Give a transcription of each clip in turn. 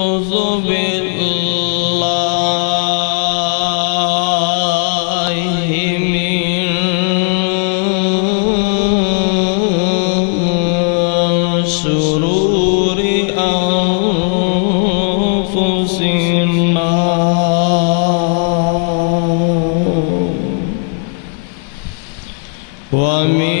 أعوذ بالله من شرور أنفسنا ومن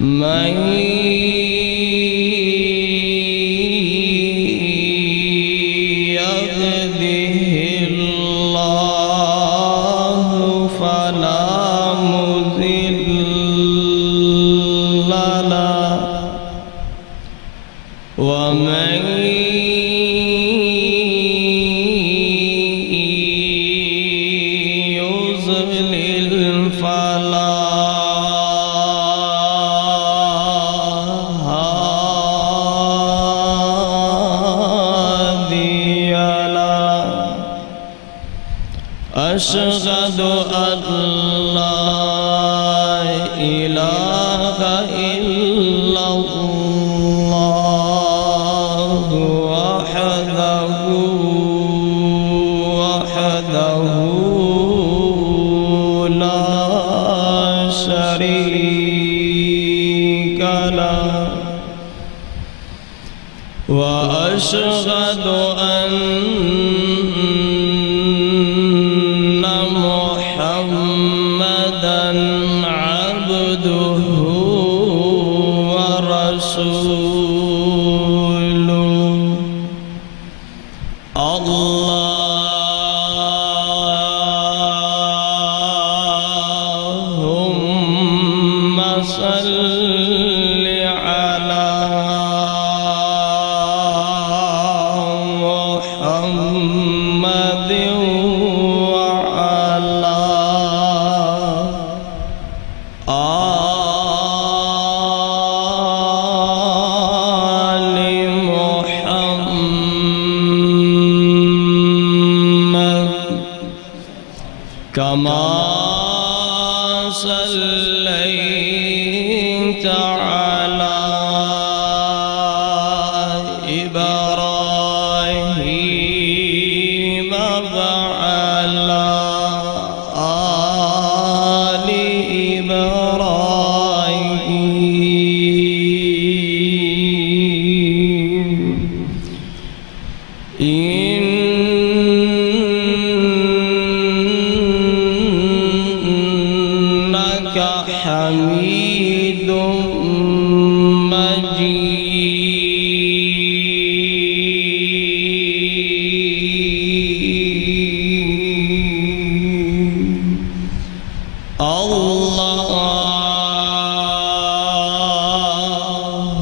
من يهده الله فلا مضل له ومن يضلل فلا أشهد أن لا إله إلا الله وحده لا شريك له وأشهد أن محمدًا عبده ورسوله اللهم صل على محمد كما صليت على إبراهيم وعلى آل إبراهيم حميد مجيد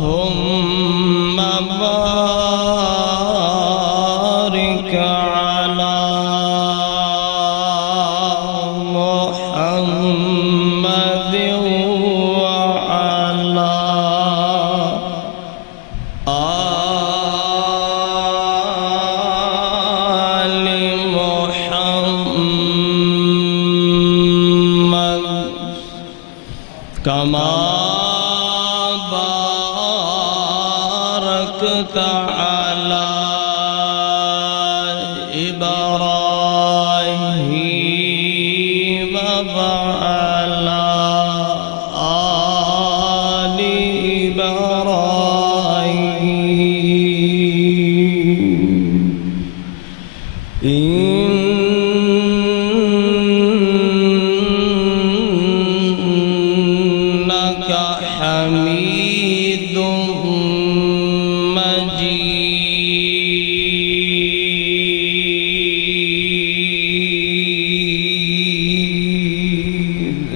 اللهم بارك على محمد كما باركت على إبراهيم وعلى آل إبراهيم حميد مجيد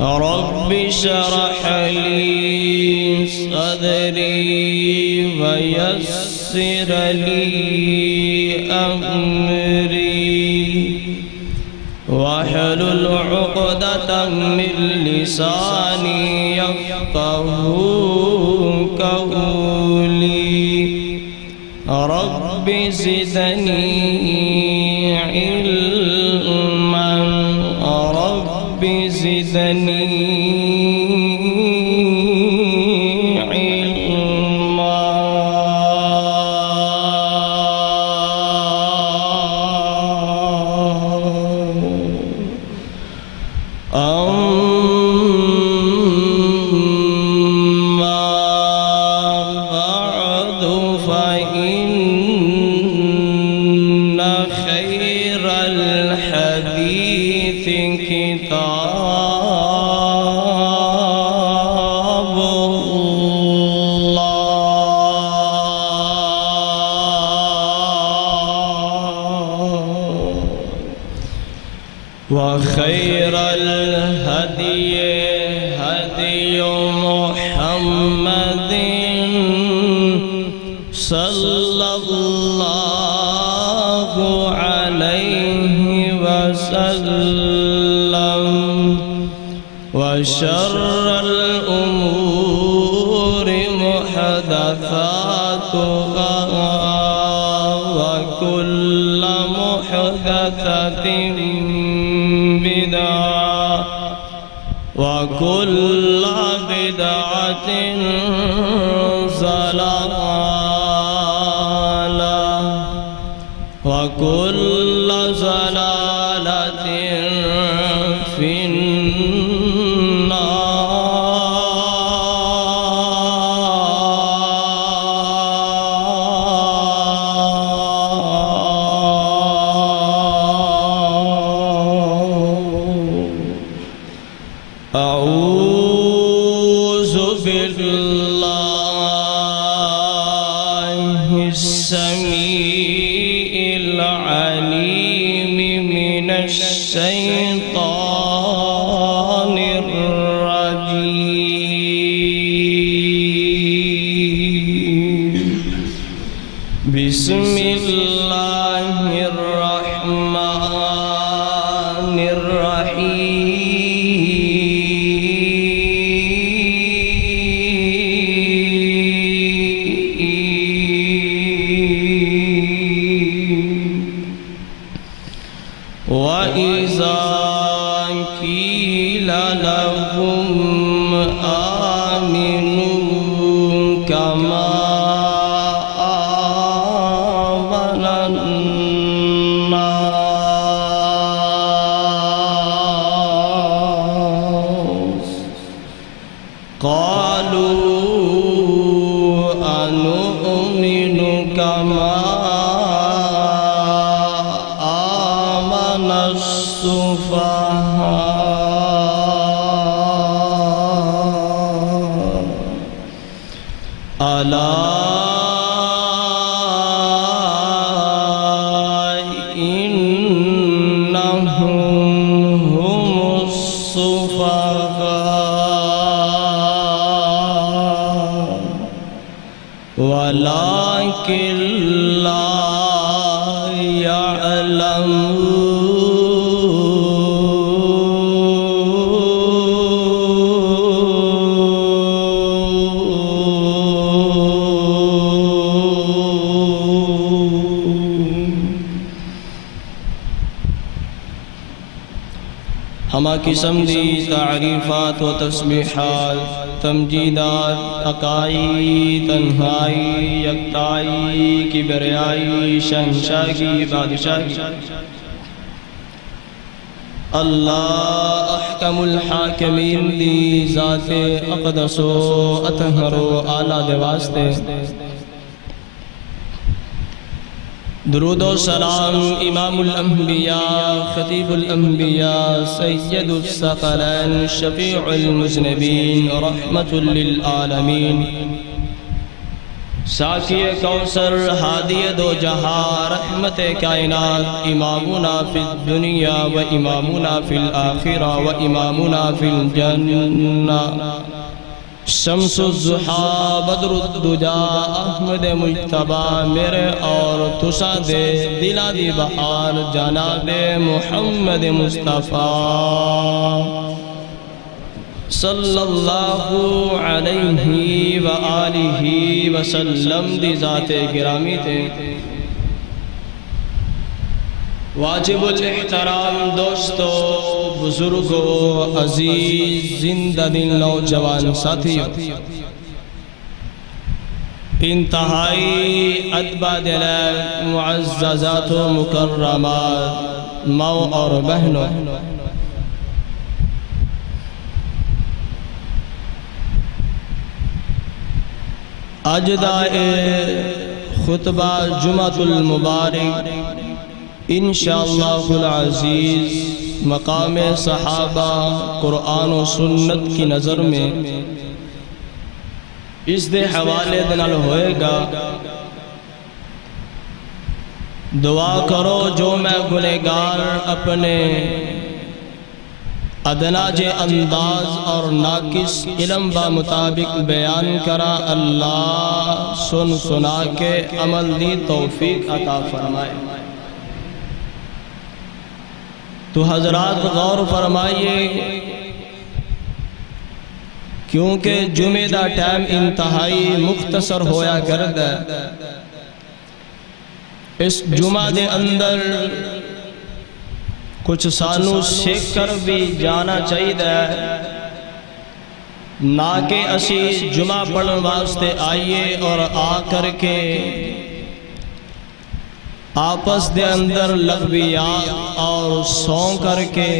رب اشرح لي صدري ويسر لي أمري واحلل عقدة من لساني يفقه قولي رب زدني علما رب زدني وخير الهدي هدي محمد صلى الله عليه وسلم وشر الأمور محدثاتها وكل محدثة وكل بدعة ضلالة وكل ضلالة في أعوذ بالله السميع العليم من الشيطان الرجيم بسم الله الرحمن الرحيم وَإِذَا قِيلَ لَهُمْ آمِنُوا كَمَا آمَنَ النَّاسُ قَالُوا أَنُؤْمِنُ كَمَا ألا إنهم هم السفهاء ولكن لا يعلمون ہما قسم دی تعریفات و تسبیحات تمجیدات عقائی تنہائی یکتائی کبریائی شہنشاہی بادشاہی اللہ احکم الحاکمین دی ذات اقدس و اطہر و اعلیٰ دے واسطے درود و سلام امام الانبیاء خطیب الانبیاء سید الثقلین شفیع المذنبین رحمت للعالمین ساقی کوثر ہادی دو جہاں رحمت کائنات امامنا فی الدنیا و امامنا فی الآخرہ و امامنا فی الجنہ شمس الضحیٰ بدر الدجا احمد مجتبہ میرے اور تسا دے دلا دی بہار جناب محمد مصطفیٰ صلی اللہ علیہ وآلہ وسلم دی ذات گرامی تے واجب الاحترام دوستو، بزرگو، عزیز زندہ دل نوجوان ساتھیوں، انتہائی ادبا دل معززات و مکرمات ماں اور بہنوں، اجدائے خطبہ جمعۃ المبارک انشاءاللہ العزیز مقام صحابہ قرآن و سنت کی نظر میں اس دے حوالے دنال ہوئے گا۔ دعا کرو جو میں گنہگار اپنے ادنا جے انداز اور ناقص علم با مطابق بیان کرا، اللہ سن سنا کے عمل دی توفیق عطا فرمائے۔ تو حضرات غور فرمائیے، کیونکہ جمعہ دا ٹائم انتہائی مختصر ہویا کرد ہے، اس جمعہ دے اندر کچھ سانو سیکھ کر بھی جانا چاہیے، نہ کہ اسی جمعہ پڑھن واسطے آئیے اور آ کر کے آپس دے اندر لغویات اور سون کر کے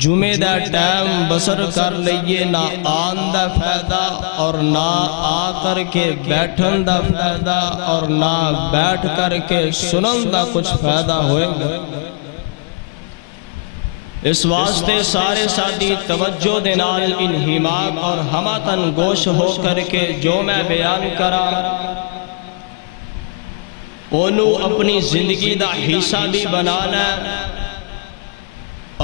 جمعہ دا ٹائم بسر کر لئیے، نہ آن دا فائدہ اور نہ آ کر کے بیٹھن دا فائدہ اور نہ بیٹھ کر کے سنن دا کچھ فائدہ ہوئے گا۔ اس واسطے سارے ساتھی توجہ دینال انہماک اور ہماتن گوش ہو کر کے جو میں بیان کرا انہوں اپنی زندگی دا حصہ بھی بنانا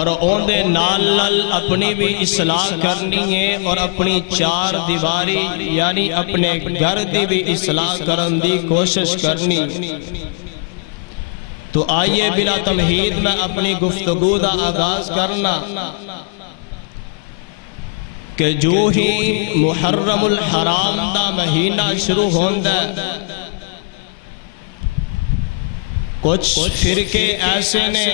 اور اون دے نال اپنی بھی اصلاح کرنی ہے اور اپنی چار دیواری یعنی اپنے گھر دی بھی اصلاح کرن دی کوشش کرنی۔ تو آئیے بلا تمہید میں اپنی گفتگو دا آغاز کرنا کہ جو ہی محرم الحرام دا مہینہ شروع ہوندہ کچھ فرقے ایسے نے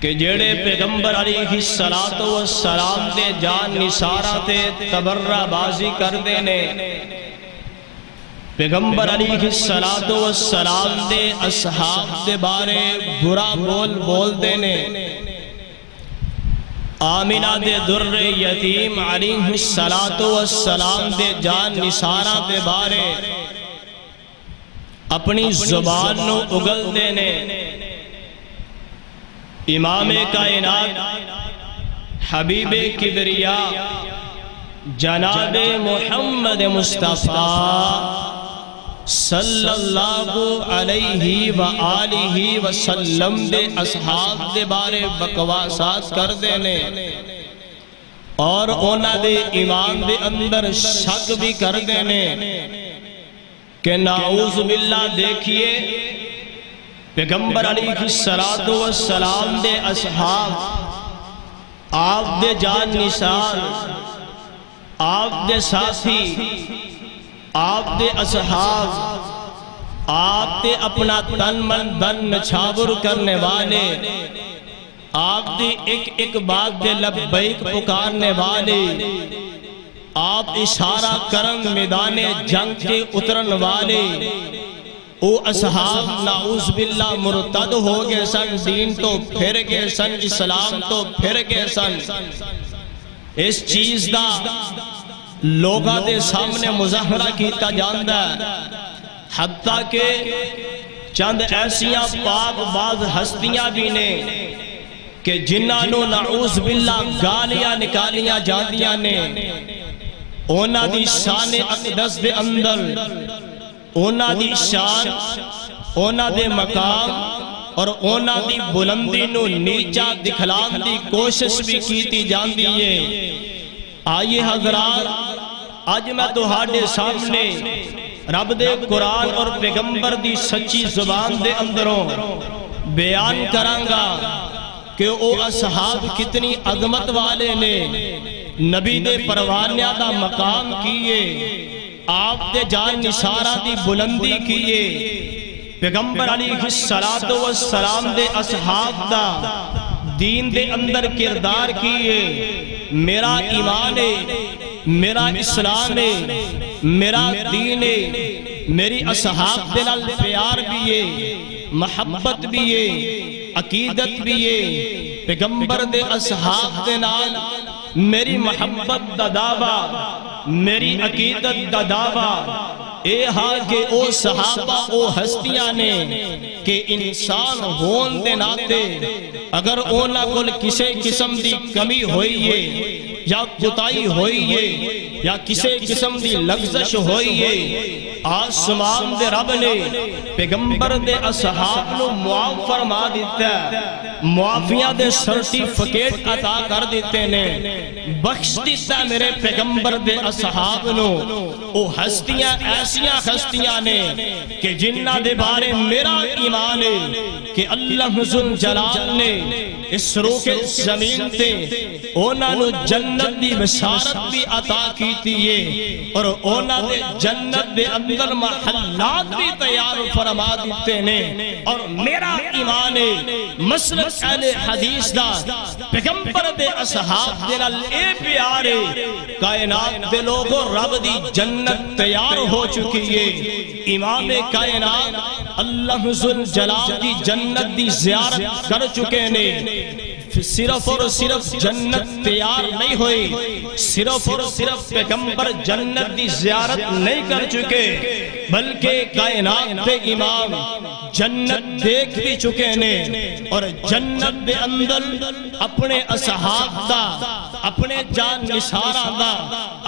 کہ جڑے پیغمبر علیہ السلام دے جان نثارہ تے تبرہ بازی کر دینے، پیغمبر علیہ السلام دے اصحاب دے بارے برا بول دینے، آمینہ دے در یتیم علیہ السلام دے جان نثارہ دے بارے اپنی زبان نو اگل دینے، امام کائنات حبیب کبریاء جناب محمد مصطفیٰ صلی اللہ علیہ وآلہ وسلم دے اصحاب دے بارے بکواسات کر دینے اور اونا دے ایمان دے اندر شک بھی کر دینے کہ نعوذ باللہ دیکھئے پیغمبر علیہ السلام دے اصحاب آپ دے جان نثار آپ دے ساتھی آپ دے اصحاب آپ دے اپنا تن من دن نچھاور کرنے والے آپ دے ایک بات دے لبیک پکارنے والے آپ اشارہ کرن میدان جنگ کے اترن والے او اصحاب نعوذ باللہ مرتد ہو گئے سن، دین تو پھر گئے سن، اسلام تو پھر گئے سن۔ اس چیز دا لوگاں دے سامنے مظاہرہ کیتا جاندہ ہے، حتیٰ کہ چند ایسیاں پاک باز ہستیاں بھی نے کہ جنہاں نو نعوذ باللہ گالیاں نکالیاں جاندیاں نے، اونا دی شان اقدس دے اندر اونا دی شان اونا دے مقام اور اونا دی بلندی نو نیچا دکھلان دی کوشش بھی کیتی جان دیئے۔ آئیے حضرات، آج میں تہاڈے سامنے رب دے قرآن اور پیغمبر دی سچی زبان دے اندروں بیان کرانگا کہ او اصحاب کتنی عظمت والے نے نبی دے پروانیاں دا مقام کیے، آپ دے جان نثارہ دی بلندی کیے، پیغمبر علیہ السلام دے اصحاب دا دین دے اندر کردار کیے۔ میرا ایمان ہے، میرا اسلام ہے، میرا دین ہے، میری اصحاب دے نال پیار بھی ہے، محبت بھی ہے، عقیدت بھی ہے۔ پیغمبر دے اصحاب دے نال میری محبت دا دعویٰ، میری عقیدت دا دعویٰ اے ہاں کہ او صحابہ او ہستیاں نے کہ انسان ہون دے ناتے اگر اونا کل کسے قسم دی کمی ہوئی ہے یا کوتاہی ہوئی ہے یا کسے قسم دی لغزش ہوئی ہے، آسمان دے رب نے پیغمبر دے اصحاب نو معاف فرما دیتا ہے، معافیاں دے سرٹیفکیٹ عطا کر دیتے نے، بخش دیتا ہے میرے پیغمبر دے اصحاب نو۔ او ہستیاں ایسیاں ہستیاں نے کہ جنہ دے بارے میرا ایمان ہے کہ اللہ ذل جلال نے اس روح زمین تے اونا نو جنت دی بشارت بھی عطا کی تیئے اور اونا دے جنت دے اندر محلات بھی تیار فرما دیتے نے۔ اور میرا ایمان ہے مسلک اہل حدیث دا پیغمبر دے اصحاب دے نال اے پیارے کائنات دے لوگوں رب دی جنت تیار ہو چکی ہے۔ امام کائنات اللہ ذل جلال دی جنت دی زیارت کر چکے نے، صرف اور صرف جنت تیار نہیں ہوئی، صرف اور صرف پیغمبر جنت دی زیارت نہیں کر چکے بلکہ کائنات دے امام جنت دیکھ بھی چکے نے اور جنت دے اندر اپنے اصحاب دا، اپنے جان نثاراں دا،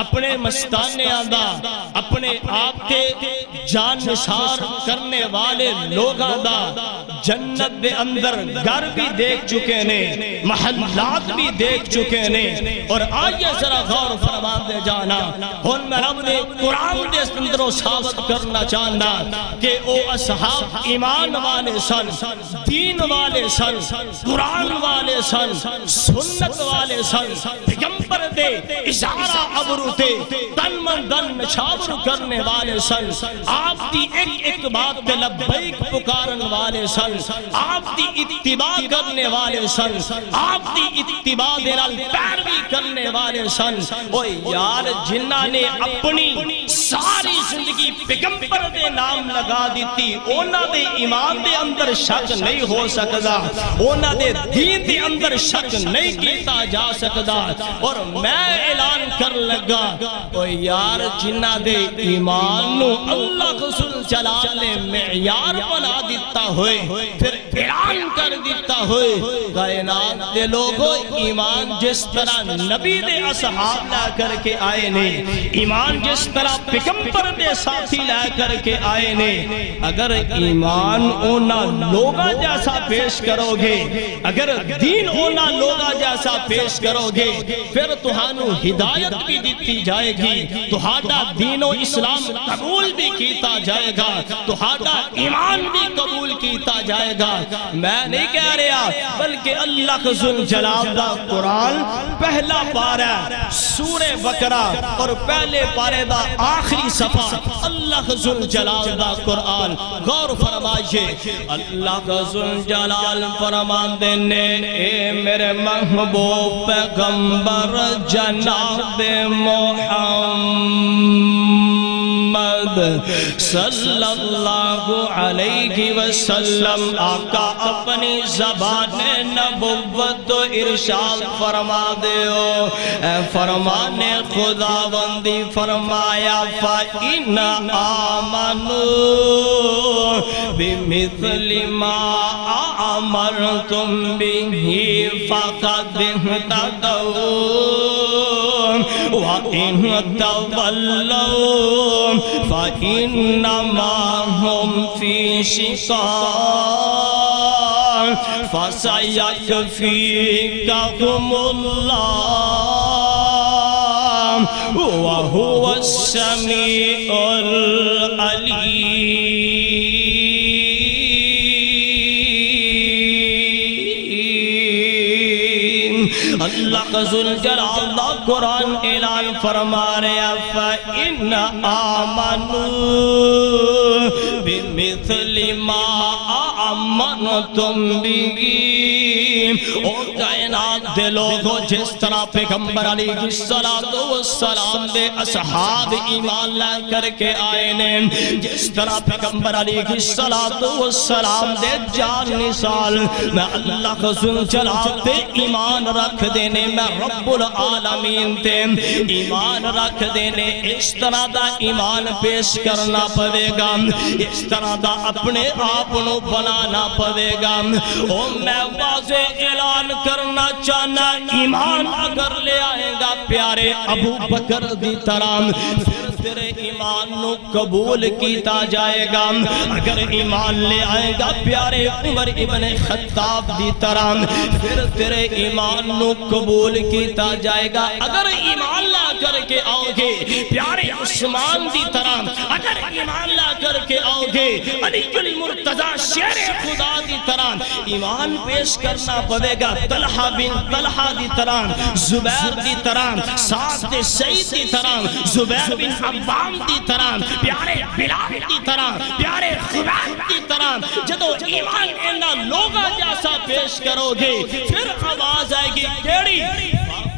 اپنے مستانیاں دا، اپنے آپ کے جان نثار کرنے والے لوگاں دا جنت دے اندر گھر بھی دیکھ چکے نے، محلات بھی دیکھ چکے نے۔ اور آئیے ذرا غور فرما دے جانا ہن میں رب نے قرآن دے اندروں ثابت کرنا چاہنا کہ او اصحاب ایمان والے سن، دین والے سن، قرآن والے سن، سنت والے سن، پیغمبر دے اشارہ عبرو تے تن من دن نشاور کرنے والے سن، آپ دی ایک ایک بات تے لبیک پکارن والے سن، آپ دی اتباع کرنے والے سن، آپ دی اتباع دے نال پیروی کرنے والے سن۔ او یار جنہاں نے اپنی ساری زندگی پیغمبر دے نام لگا دیتی اونا دے ایمان دے اندر شک نہیں ہو سکتا، اونا دے دین دے اندر شک نہیں کیتا جا سکتا۔ اور میں اعلان کر لگا او یار جنہاں دے ایمان نو اللہ ذل جلال نے معیار بنا دیتا ہوئے پھر اعلان کر دیتا ہوئے کائنات دے لوگوں ایمان جس طرح نبی دے اصحاب لا کر کے آئے نے، ایمان جس طرح پیغمبر دے ساتھی لا کر کے آئے نے، اگر ایمان اونا لوگا جیسا پیش کرو گے، اگر دین اونا لوگا جیسا پیش کرو گے پھر تہانو ہدایت بھی دیتی جائے گی، تہاڈا دین و اسلام قبول بھی کیتا جائے گا، تہاڈا ایمان بھی قبول کیتا جائے گا۔ میں نہیں کہہ رہا بلکہ اللہ ذل جلال دا قرآن پہلا پارہ سورہ بقرہ اور پہلے پارے دا آخری صفحہ اللہ ذل جلال دا قرآن غور فرمائیے۔ اللہ ذل جلال فرمان دینے اے میرے محبوب پیغمبر جناب محمد صلی اللہ علیہ وسلم آقا اپنی زبان نبوت و ارشاد فرما دیو، اے فرمان خداوندی فرمایا فَإِنَّ آمَنُوا بِمِثْلِ مَا آمَنْتُمْ بِهِ فَقَدْ اهْتَدَوْا وَإِنْ تَوَلَّوْا فَإِنَّمَا هُمْ فِي شِقَاقٍ فَسَيَكْفِيكَهُمُ اللَّهُ وَهُوَ السَّمِيعُ الْعَلِيمُ۔ ذوالجلال دا قرآن اعلان فرما رہا فَإِنَّ آمَنُوا بِمِثْلِ مَا آمَنْتُمْ بِهِ او کائنات دے لوگو جس طرح پیغمبر علیہ السلام دے اصحاب ایمان لے کر کے آئے نے جس طرح پیغمبر علیہ السلام دے جان نثال میں اللہ کا ذوالجلال تے ایمان رکھ دینے میں رب العالمین تے ایمان رکھ دینے اس طرح دا ایمان پیش کرنا پڑے گا اس طرح دا اپنے آپنو بنانا پڑے گا او میں واضح اعلان کرنا چاہنا ایمان اگر لے آئے گا پیارے ابو بکر دی طرح پھر تیرے ایمان نو قبول کیتا جائے گا اگر ایمان لے آئے گا پیارے عمر ابن خطاب دی طرح پھر تیرے ایمان نو قبول کیتا جائے گا اگر ایمان لا کر کے آؤ گے پیارے عثمان دی طرح اگر ایمان لا کر کے آؤ گے علی المرتضی شیر خدا دی طرح ایمان پیش کرنا پڑے گا طلحہ بن طلحہ دی طرح زبیر دی طرح سعد سعید دی طرح زبیر بن عوام دی طرح پیارے بلال دی طرح پیارے خبیب دی طرح جدو ایمان انہا لوگا جیسا پیش کرو گے پھر آواز آئے گی کیڑی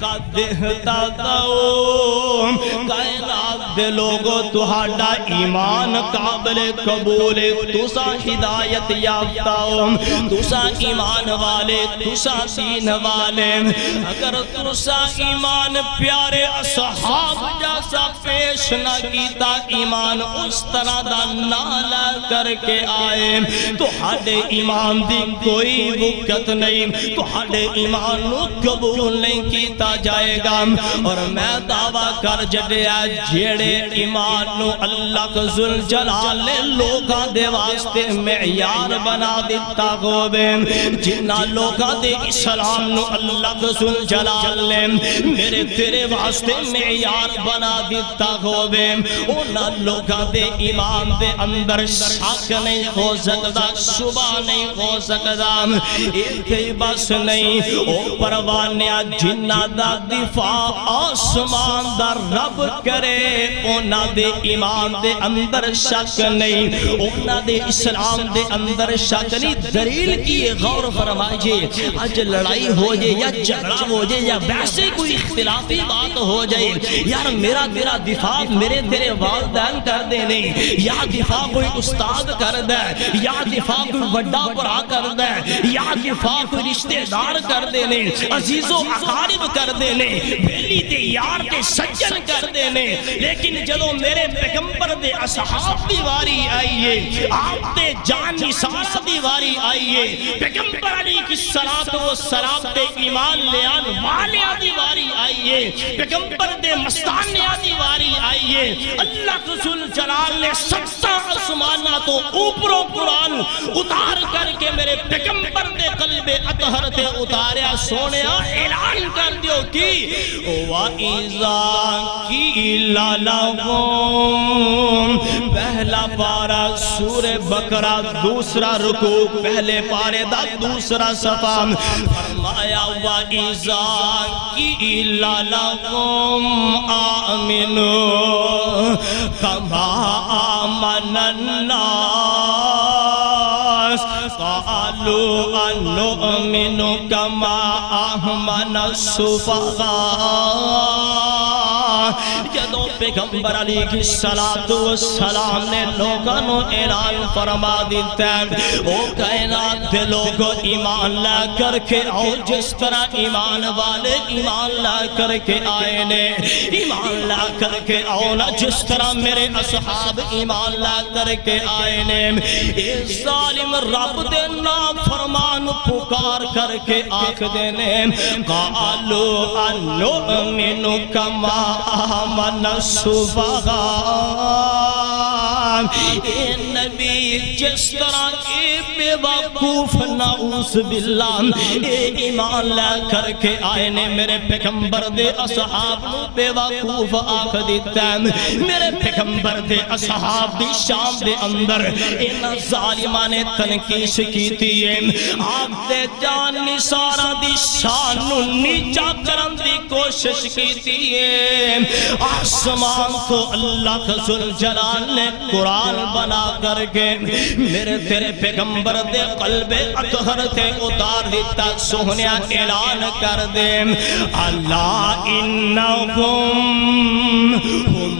کا دہتا داؤں کائنات دے لوگو تہاڈا ایمان قابل قبول تسا ہدایت یافتاؤں تسا ایمان والے تسا دین والے اگر تسا ایمان پیارے اصحاب جیسا پیش نہ کیتا ایمان اس طرح دا نالا کر کے آئے تو ہاڈے ایمان دی کوئی وقت نہیں تو ہاڈے ایمان نو قبول نہیں کیتا جائے گا اور میں دعویٰ کر جڑیا جیڑے ایمان نو اللہ کا ذوالجلال نے لوگاں دے واسطے معیار بنا دیتا ہوئے جنہ لوگاں دے اسلام نو اللہ کا ذوالجلال نے میرے تیرے واسطے معیار بنا دیتا ہوئے انہ لوگاں دے ایمان دے اندر شک نہیں ہو سکتا شبہ نہیں ہو سکتا ایک ہی بس نہیں او پروانیا جنہ دا دفاع آسمان دا رب کرے اونا دے ایمان دے اندر شک نہیں اونا دے اسلام دے اندر شک نہیں دلیل کی غور فرمائیے آج لڑائی ہو جائے یا جھگڑا ہو جائے یا ویسے کوئی اختلافی بات ہو جائے یار میرا تیرا دفاع میرے تیرے والدین کر دینے یا دفاع کوئی استاد کر دے یا دفاع کوئی وڈا پرا کر دے یا دفاع کوئی رشتہ دار کر دینے عزیز و اقارب کر دینے بیلی دے یار دے سجن کر دینے لیکن جدو میرے پیغمبر دے اصحاب دیواری آئیے آپ دے جان نثار دیواری آئیے پیغمبر علیہ السلام دے ایمان لیان والیاں دیواری آئیے پیغمبر دے مستانیاں دیواری آئیے اللہ ذوالجلال نے 70 آسمانہ تو اوپروں قرآن اتار کر کے میرے پیغمبر دے قلب اطہر تے اتاریا سونے اعلان کر دیو کی وَإِذَا قِيلَ لَهُمْ پہلا پارا سور بقرہ دوسرا رکوع پہلے پارے دا دوسرا صفحہ فرمایا وَإِذَا قِيلَ لَهُمْ آمِنُوا كَمَا آمَنَ النَّاسُ قَالُوا أَنُؤْمِنُ كَمَا آمَنَ السُّفَهَاءُ جدو پیغمبر علیہ السلام نے لوگوں نے اعلان فرما دیتا ہے او کائنات دے لوگوں ایمان لا کر کے آؤ جس طرح ایمان والے ایمان لا کر کے آئے نے ایمان لا کر کے آؤ نا جس طرح میرے اصحاب ایمان لا کر کے آئے نے اس ظالم رب دے نام فرمان پکار کر کے آنکھ دینے قالوا انؤمن کما آمن السفہاء اے نبی جس طرح اے بے وقوف نعوذ باللہ اے ایمان لے کر کے آئے نے میرے پیغمبر دے اصحاب نو بے وقوف آکھ دیتا ہے میرے پیغمبر دے اصحاب دی شام دے اندر ان ظالمان نے تنقیش کی تھی آپ دے جان نثارا دی شان نو نیچا کرن دی کوشش کی تھی آسمان تو اللہ ذوالجلال نے قرآن بنا کر کے میرے تیرے پیغمبر دے قلب اطہر تے اتار دیتا سہنیا اعلان کر دے اللہ انہم ہم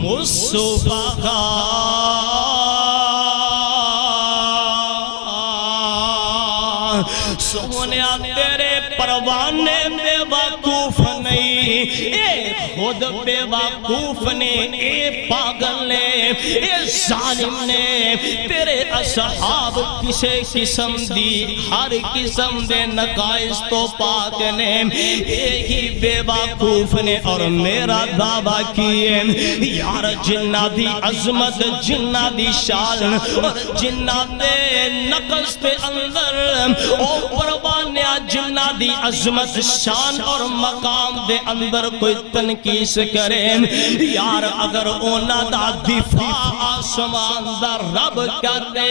السفہاء سہنیا تیرے پروانے بے وقوف نہیں اے خود بے وقوف نے اے پاگل نے اے ظالم نے تیرے اصحاب کسے قسم دی ہر قسم دے نقائص تو پاک نے اے ہی بے وقوف نے اور میرا دعویٰ کیے یار جنہ دی عظمت جنہ دی شان اور جنہ دے نقص دے اندر او پروانیا جنہ دی عظمت شان اور مقام دے اندر کوئی تنقیس کرے یار اگر اونا دا دفاع آسمان دا رب کر دے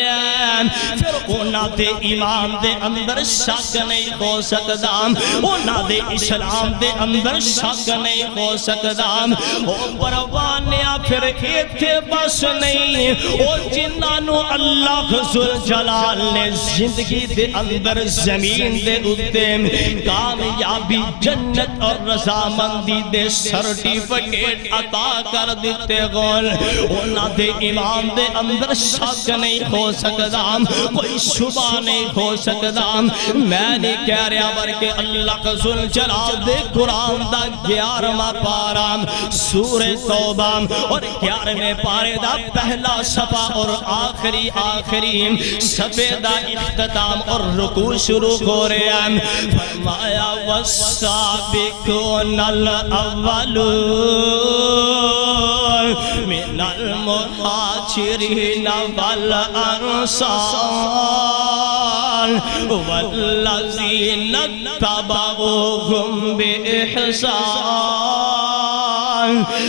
پھر اونا دے ایمان دے اندر شک نہیں ہو سکتا اونا دے اسلام دے اندر شک نہیں ہو سکتا او پروانیا پھر ایتھے بس نہیں او جنانو اللہ ذوالجلال نے زندگی دے اندر زمین دے اتے کامیابی جنت اور رضامندی دے سرٹیفکیٹ عطا کر دیتے غول اونا دے ایمان دے اندر شک نہیں ہو سکتا کوئی شبہ نہیں ہو سکتا میں نے کہہ رہا بلکہ اللہ ذوالجلال دے قرآن دا 11واں پارا سورہ توبہ اور 11ویں پارے دا پہلا صفحہ اور آخری صفحے دا اختتام اور رکوع شروع ہو رہے ہیں فرمایا والسابقون الاولون من المہاجرین والانصار والذین اتبعوهم بإحسان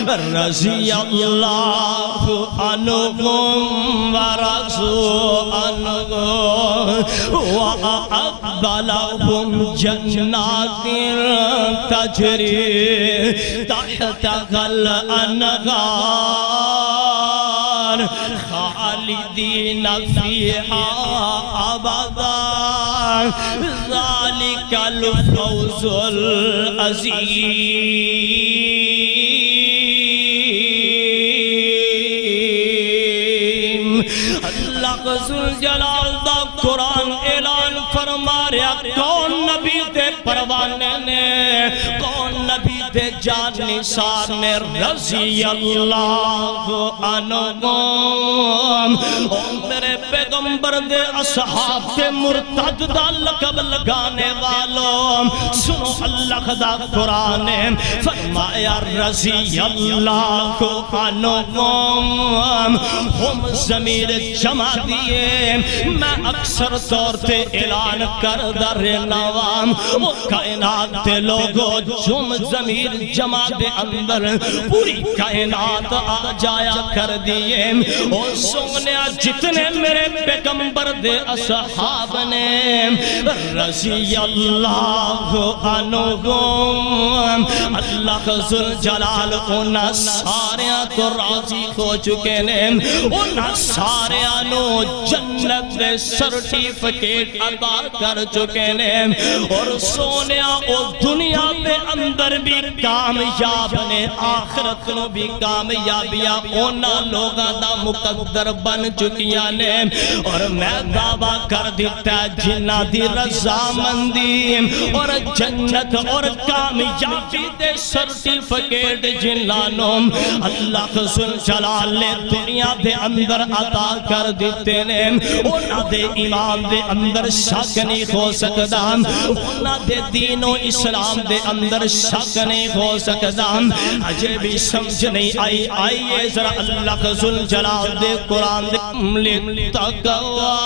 رضی اللہ عنہم ورضوا عنہ وأعد لهم جنات تجری تحتها الأنهار خالدین فیہا ابدا ذالک الفوز العظیم اللہ ذوالجلال دا قرآن اعلان فرما رہا کون نبی دے پروانے نے کون نبی دے جان نثار نے رضی اللہ عنہم او میرے پیغمبر دے اصحاب دے مرتد دا لقب لگانے والوں سنو اللہ دا قرآن فرمایا رضی اللہ عنہم ہم ضمیر جمع دیے میں اکثر طور تے اعلان کر در نوام وہ کائنات دے لوگوں جم ضمیر جمع دے اندر پوری کائنات آ جایا کر دیے او سنیا جتنے میرے پیغمبر دے اصحاب نے رضی اللہ عنہم اللہ ذوالجلال اونا ساریاں تو راضی ہو چکے نے اونا ساریاں نو جنت دے سرٹیفکیٹ عطا کر چکے نے اور سونیا او دنیا دے اندر بھی کامیاب نے آخرت نو بھی کامیابیاں اونا لوگاں دا مقدر بن چکیاں نے اور میں دعویٰ کر دیتا جنہ دی رضامندی اور جنت اور کامیابی دے سرٹیفکیٹ جنانوں اللہ ذل جلال نے دنیا دے اندر عطا کر دیتے نے انہاں دے ایمان دے اندر شک نہیں ہو سکتا انہاں دے دین و اسلام دے اندر شک نہیں ہو سکتا اجے بھی سمجھ نہیں آئیے ذرا اللہ ذل جلال دے قرآن دے لِتَقْوَى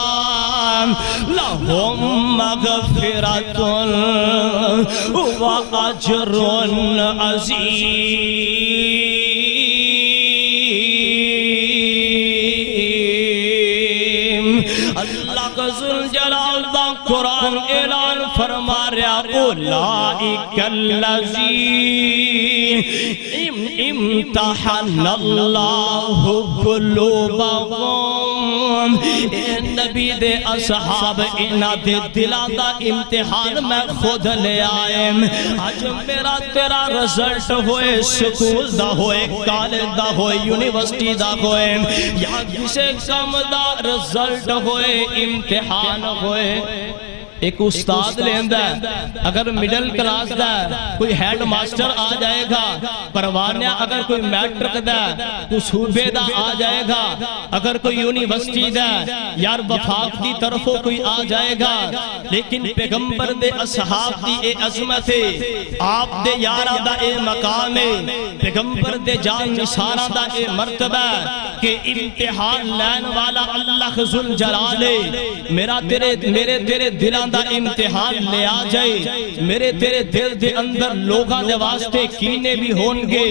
لَهُمْ مَغْفِرَةٌ وَأَجْرٌ عَظِيمٌ اللہ ذل جلال دا قرآن اعلان فرما رہا اولئک الذین امتحن اللہ قلوبہم نبی دے اصحاب انہاں دے دلاں دا امتحان میں خود لے آئے آج میرا تیرا رزلٹ ہوئے سکول دا ہوئے کالج دا ہوئے یونیورسٹی دا ہوئے یا کسے کم دا رزلٹ ہوئے امتحان ہوئے ایک استاد لیندہ ہے اگر مڈل کلاس دا کوئی ہیڈ ماسٹر آ جائے گا پروانیہ اگر کوئی میٹرک دا کوئی صوبے دا آ جائے گا اگر کوئی یونیورسٹی دا یار وفاق دی طرفوں کوئی آ جائے گا لیکن پیغمبر دے اصحاب دی اے عظمت ہے آپ دے یارہ دا اے مقام ہے پیغمبر دے جان نثارہ دا اے مرتبہ کہ امتحان لین والا اللہ ذل جلال میرے تیرے دلان دا امتحان لے آ جائے میرے تیرے دل دے اندر لوگاں دے واسطے کینے بھی ہونگے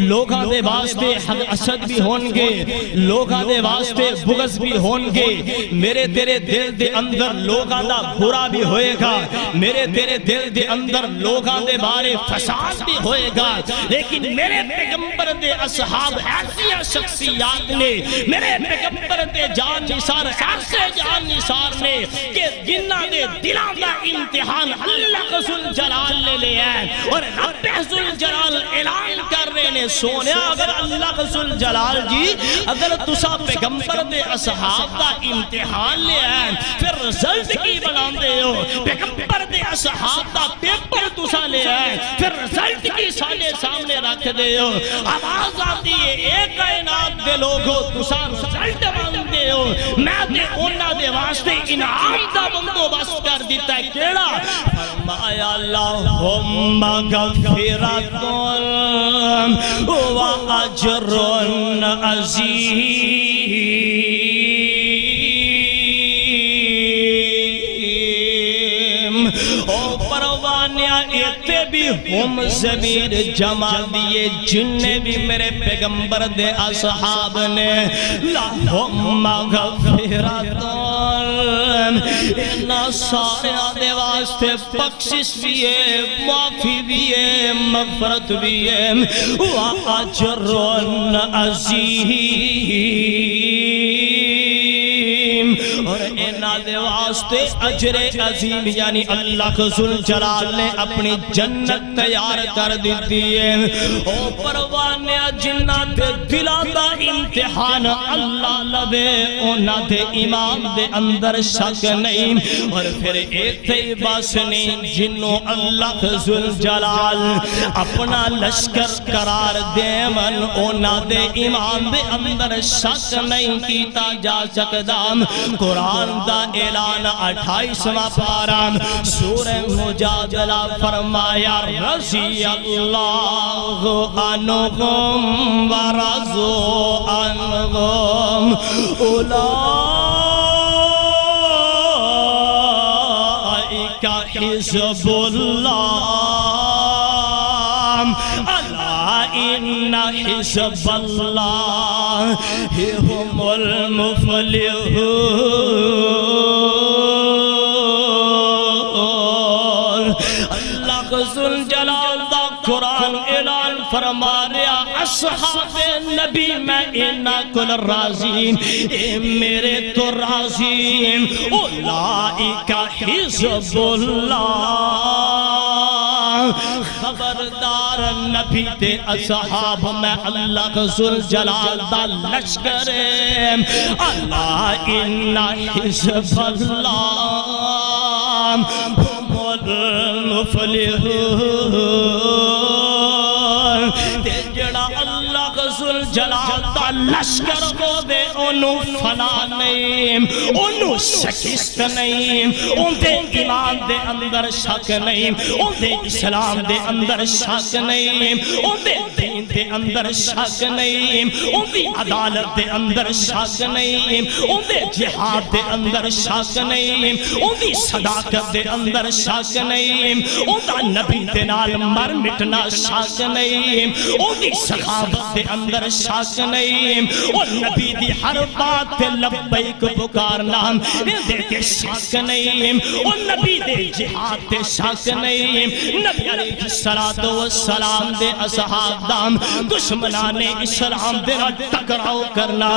لوگاں دے واسطے حسد بھی ہونگے لوگاں دے واسطے بغض بھی ہونگے میرے تیرے دل دے اندر لوگاں دا برا بھی ہوئے گا میرے تیرے دل دے اندر لوگاں دے بارے فساد بھی ہوئے گا لیکن میرے پیغمبر دے اصحاب ایسی شخصیات نے میرے پیغمبر دے جان نثار ایسے جان نثار نے کہ جنہ دے دلان دا امتحان اللہ ذل جلال لے لے ہے اور رب ذل جلال اعلان کر رہے نے سونے اگر اللہ ذل جلال جی اگر تسا پیغمبر دے اصحاب دا امتحان لے ہے پھر رزلٹ کی بنان دے ہو پیغمبر دے اصحاب دا پیپر تسا لے ہے پھر رزلٹ کی سامنے رکھ دے ہو آواز آتی ہے ایک کائنات دے لوگو تسا رزلٹ بن دے ہو میں دے انہاں دے واسطے انعام دا بندو بس کر دیتا ہے کیڑا فرمایا اللہم مغفرۃ و اجر عظیم او پروانیہ ایتے بھی ہم ضمیر جمع دیے جننے بھی میرے پیغمبر دے اصحاب نے لہم مغفرۃ انہا سارے آدھے واسطے بخشش بھی ہے معافی بھی ہے مغفرت بھی ہے وَأَجْرٌ عَظِيمٌ اور انہا دے واسطے اجر عظیم یعنی اللہ ذل جلال نے اپنی جنت تیار کر دیتی ہے او پروانیہ جنہ دے دلان دا امتحان اللہ لبے انہا دے ایمان دے اندر شک نہیں اور پھر ایتے بس نہیں جنہوں اللہ ذل جلال اپنا لشکر قرار دے من انہا دے ایمان دے اندر شک نہیں کیتا جا سکتا قرآن دا اعلان 28واں پارہ سورہ مجادلہ فرمایا رضی اللہ عنہم ورضوا عنہم اولئک حزب اللہ الا ان حزب اللہ هم المفلحون اللہ ذل جلال دا قرآن اعلان فرما رہا اصحاب نبی میں انہا کل راضیم میرے تو راضیم اولئک حزب اللہ خبردار نبی دے اصحاب میں اللہ ذوالجلال دا لشکر اللہ ان حزب اللہ هم المفلحون تے جڑا اللہ ذوالجلال دا لشکر ہو دے انہوں فنا نہیں انہوں شکست نہیں ان دے ایمان دے اندر شک نہیں ان دے اسلام دے اندر شک نہیں ان دے دین دے اندر شک نہیں ان دی عدالت دے اندر شک نہیں ان دے جہاد دے اندر شک نہیں ان دی صداقت دے اندر شک نہیں ان دا نبی دے نال مر مٹنا شک نہیں ان دی سخاوت دے اندر شک نہیں ان نبی دی ہر بات تے لبیک پکارنا دے کے شک نہیں ان نبی دے جہاد دے شک نہیں نبی علیہ السلام دے اصحاب دام دشمنان اسلام دے ٹکراؤ کرنا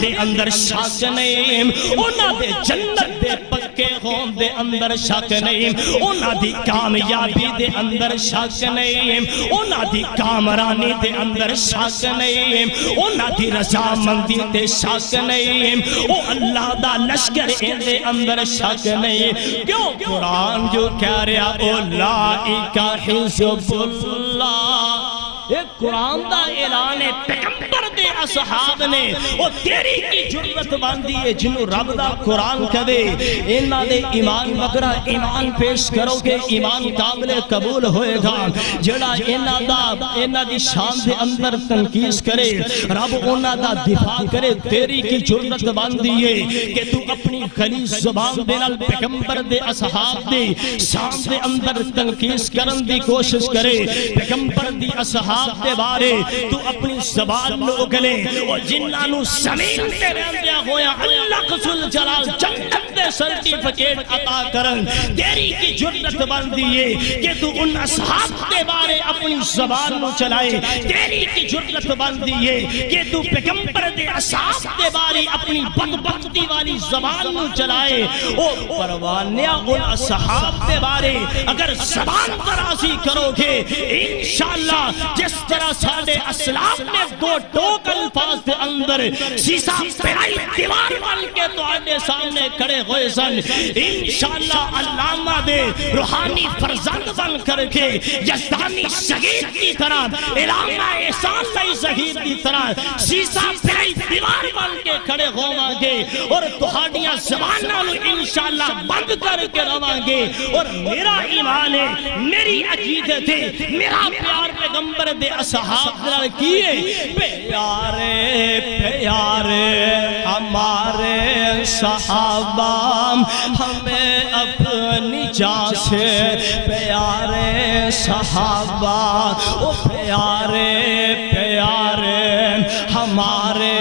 دے اندر شک نہیں انہاں دے جنت دے پکے ہون دے اندر شک نہیں انہاں دی کامیابی دے اندر شک نہیں انہاں دی کامرانی دے اندر شک نہیں انہاں دی رضامندی دے شک نہیں او اللہ دا لشکر ان دے اندر شک نہیں کیوں قرآن جو کہہ رہا اولئک حزب اللہ ایک قرآن دا اعلان ہے پیغمبر دے اصحاب نے وہ تیری کی جرت باندھی ہے جنہوں رب دا قرآن کہے انہاں دے ایمان مگرہ ایمان پیش کرو کہ ایمان قابل قبول ہوئے گا جڑا انہاں دی شان دے اندر تنقیس کرے رب انہاں دا دفاع کرے تیری کی جرت باندھی ہے کہ تو اپنی غلیظ زبان دے نال پیغمبر دے اصحاب دے شان دے اندر تنقیس کرن دی کوشش کرے پیغمبر دی اصحاب دے بارے تو اپنی زبان نو اگلے اور جنہاں نو زمین تے رہندیا ہویا اللہ ذوالجلال جنت دے سرٹیفکیٹ عطا کرن تیری کی جرت بندی ہے کہ تو ان اصحاب دے بارے اپنی زبان نو چلائے تیری کی جرت بندی ہے کہ تو پیغمبر دے اصحاب دے بارے اپنی بدبختی والی زبان نو چلائے او پروانیہ ان اصحاب دے بارے اگر زبان درازی کرو گے انشاءاللہ جس طرح سارے اسلام میں دو ٹوک الفاظ دے اندر سیسا پہائی دیوار بن کے تو آنے سامنے کھڑے ہوئے سن انشاءاللہ علامہ دے روحانی فرزند بن کر کے یزدانی شہید کی طرح علامہ احسان لائی شہید کی طرح سیسا پہائی دیوار بن کے کھڑے ہوئے گے اور تہاڑیاں زبانہ لو انشاءاللہ بند کر کے رواں گے اور میرا ایمان ہے میری عقیدت ہے میرا پیار پیغمبر دے اصحاب در کیے پیارے پیارے ہمارے صحابہ ہمیں اپنی جان سے پیارے صحابہ او پیارے پیارے ہمارے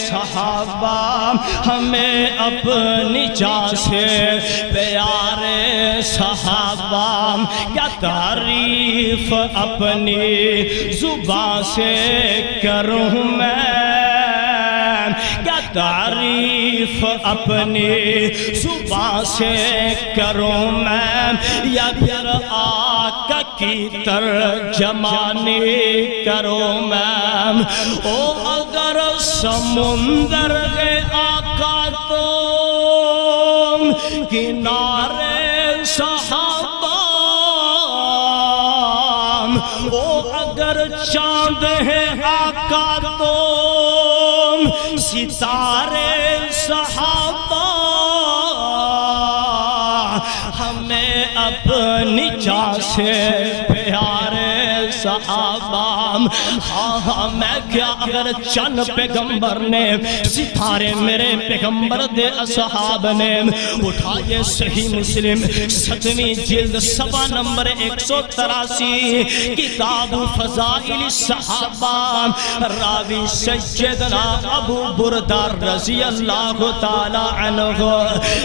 صحابہ ہمیں اپنی جان سے پیارے صحابہ کیا تعریف اپنی زبان سے کروں میں کیا تعریف اپنی زبان سے کروں میں یا پھر آقا کی ترجمانی کروں میں او اگر سمندر کے آقا تو کنارے صحابہ او اگر چاند ہے آقا تو ستارے صحابہ ہمیں اپنی جان سے پیارے صحابہ ہاں میں کیا اگر چند پیغمبر نے ستارے میرے پیغمبر دے اصحاب نے اٹھائے صحیح مسلم 7ویں جلد صفحہ نمبر 183 کتاب فضائل الصحابہ راوی سیدنا ابو بردہ رضی اللہ تعالی عنہ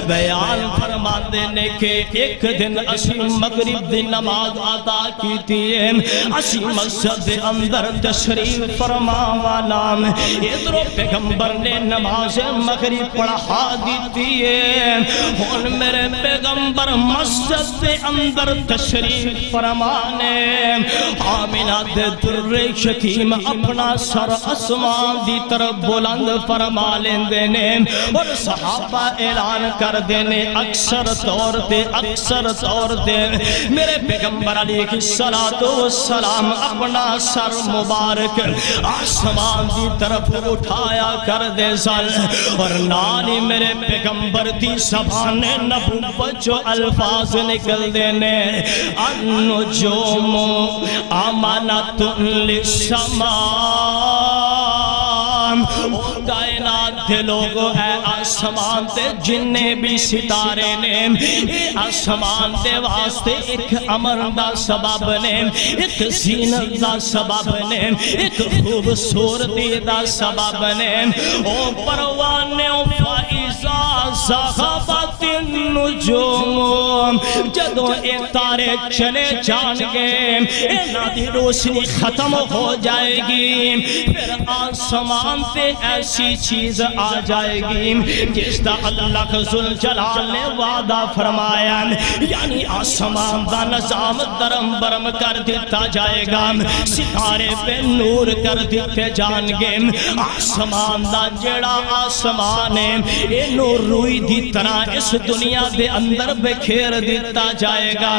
بیان فرما دینے کے ایک دن اسی مغرب دی نماز ادا کی تھی اسی مسجد دے اندر تشریف فرما والا ادھروں پیغمبر نے نماز مغرب پڑھا دیتی ہے ہن میرے پیغمبر مسجد دے اندر تشریف فرمانے آمینہ دے در یتیم اپنا سر اسمان دی طرف بلند فرما لیندے نے اور صحابہ اعلان کر دینے اکثر طور دے میرے پیغمبر علیہ السلام اپنا سر مبارک آسمان دی طرف اٹھایا کر دے سال اور نالی میرے پیغمبر دی زبان نبوت جو الفاظ نکل دینے النجوم امانت للسماء کائنات دے لوگو اے آسمان تے جننے بھی ستارے نے اے آسمان دے واسطے ایک امر دا سبب نے ایک زینت دا سبب نے ایک خوبصورتی دا سبب نے او پروانے او فائزہ زغبت النجوم جدوں اے تارے چلے جان گے اے نادی روشنی ختم ہو جائے گی پھر آسمان تے ایسی چیز آ جائے گی جس دا اللہ ذوالجلال نے وعدہ فرمایا یعنی آسمان دا نظام درم برم کر دیتا جائے گا ستارے پہ نور کر دیتے جان گے آسمان دا جڑا آسمان ہے اے نور روئی دی طرح اس دنیا دے اندر بکھیر دیتا جائے گا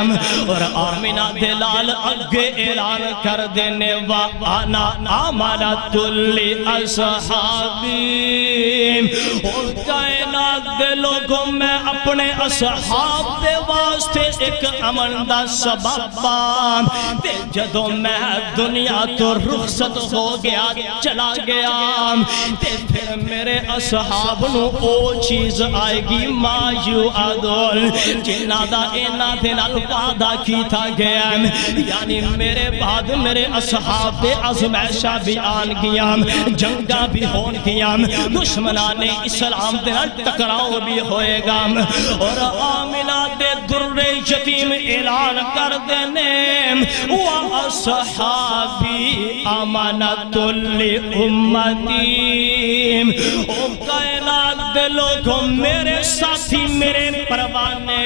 اور آمینہ دلال اگے اعلان کر دینے وَأَنَا آمَنَتُ لِأَصْحَابِي اور کائنات دے لوگوں میں اپنے اصحاب دے واسطے ایک امن دا سبب تے جدوں میں دنیا تو رخصت ہو گیا چلا گیا تے پھر میرے اصحاب نو او چیز آئے گی ما یوعدون جنہ دا اینا دن الوعدہ کیتا گیا یعنی میرے بعد میرے اصحاب دے ازمائشہ بھی آن گیا جنگا بھی ہون گیا دشمنان اسلام دے ٹکراؤ بھی ہوئے گا اور آمینہ دے در یتیم اعلان کر دینے وَأَصْحَابِي أَمَانَةٌ لِأُمَّتِي او کائنات دے لوگوں میرے ساتھی میرے پروانے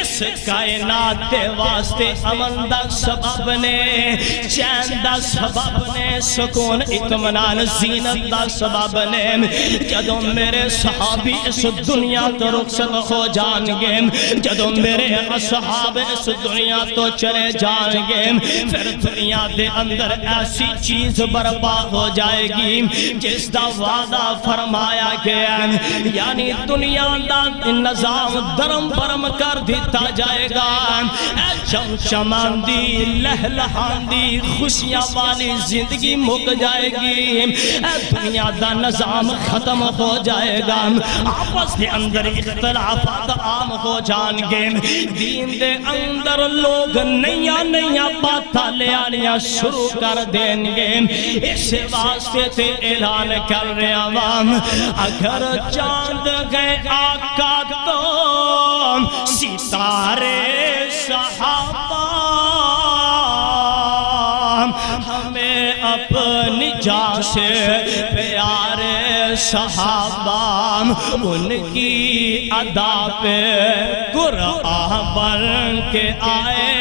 اس کائنات دے واسطے امن دا سبب نے چین دا سبب نے سکون اطمینان زینت دا سبب نے جدوں میرے صحابی اس دنیا تو رخصت ہو جان گے جدوں میرے اصحاب اس دنیا تو چلے جان گے پھر دنیا دے اندر ایسی چیز برپا ہو جائے گی جس دا وعدہ فرمایا گیا یعنی دنیا دا نظام درم برم کر دیتا جائے گا اے چمچمان دی لہلہان دی خوشیاں والی زندگی مک جائے گی اے دنیا دا نظام ختم ہو جائے گا آپس دے اندر اختلافات عام ہو جان گے دین دے اندر لوگ نیا باتاں لے آنیا شروع کر دیں گے اس واسطے تے اعلان کر رہے عوام اگر چاند گئے آقا تو ستارے صحابہ ہمیں اپنی جان سے پیارے صحابہ ان کی ادا پہ قرآن بن کے آئے